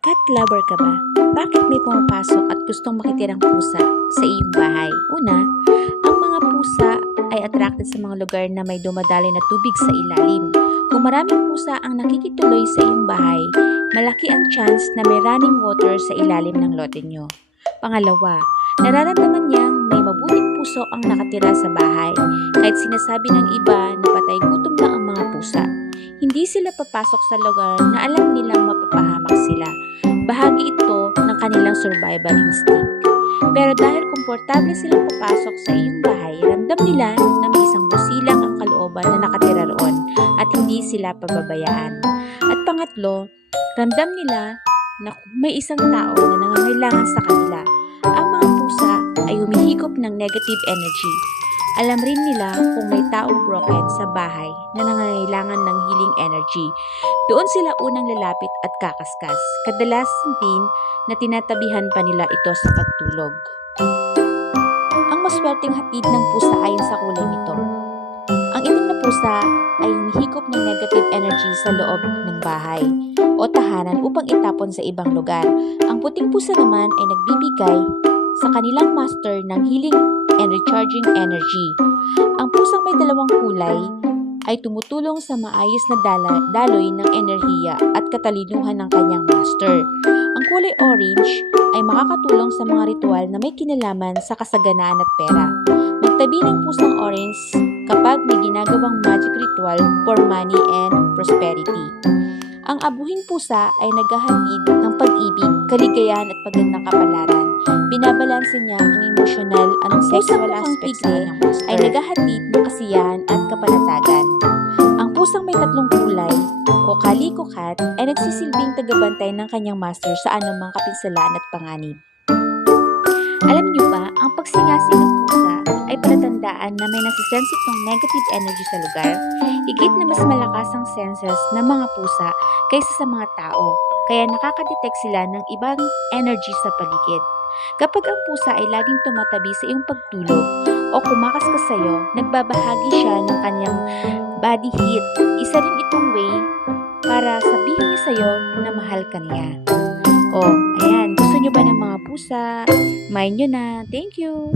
Cat lover ka ba? Bakit may pumapasok at gustong makitirang pusa sa iyong bahay? Una, ang mga pusa ay attracted sa mga lugar na may dumadaloy na tubig sa ilalim. Kung maraming pusa ang nakikituloy sa iyong bahay, malaki ang chance na may running water sa ilalim ng lote nyo. Pangalawa, nararamdaman niyang may mabuting puso ang nakatira sa bahay. Kahit sinasabi ng iba na patay gutom lang ang mga pusa, hindi sila papasok sa lugar na alam nilang mapapahamak sila. Bahagi ito ng kanilang survival instinct. Pero dahil komportable silang papasok sa iyong bahay, ramdam nila na may isang busilang ang kalooban na nakatira roon at hindi sila pababayaan. At pangatlo, ramdam nila na kung may isang tao na nangangailangan sa kanila, ang mga pusa ay humihigop ng negative energy. Alam rin nila kung may taong broken sa bahay na nangangailangan ng healing energy. Doon sila unang lalapit at kakaskas. Kadalasan din na tinatabihan pa nila ito sa pagtulog. Ang maswerteng hatid ng pusa ayon sa kulay nito. Ang itim na pusa ay humihigop ng negative energy sa loob ng bahay o tahanan upang itapon sa ibang lugar. Ang puting pusa naman ay nagbibigay sa kanilang master ng healing and recharging energy. Ang pusang may dalawang kulay ay tumutulong sa maayos na daloy ng enerhiya at katalinuhan ng kanyang master. Ang kulay orange ay makakatulong sa mga ritual na may kinalaman sa kasaganaan at pera. Magtabi ng pusang orange kapag may ginagawang magic ritual for money and prosperity. Ang abuhing pusa ay naghahatid ng pag-ibig, kaligayahan at pagandang kapalaran. Binabalanse niya ang emosyonal at sexual aspects ng kanyang master. Ay naghahatid ng kasiyahan at kapanatagan. Ang pusang may tatlong kulay o calico cat ay nagsisilbing tagabantay ng kanyang master sa anumang kapinsalaan at panganib. Alam niyo ba, ang pagsingasing ng pusa ay palatandaan na may nasisense itong negative energy sa lugar. Higit na mas malakas ang senses ng mga pusa kaysa sa mga tao, kaya nakakadetect sila ng ibang energy sa paligid. Kapag ang pusa ay laging tumatabi sa iyong pagtulog o kumakaskas sa iyo, nagbabahagi siya ng kanyang body heat. Isa rin itong way para sabihin niya sa iyo na mahal ka niya. Ayan. Gusto niyo ba ng mga pusa? Mind nyo na. Thank you!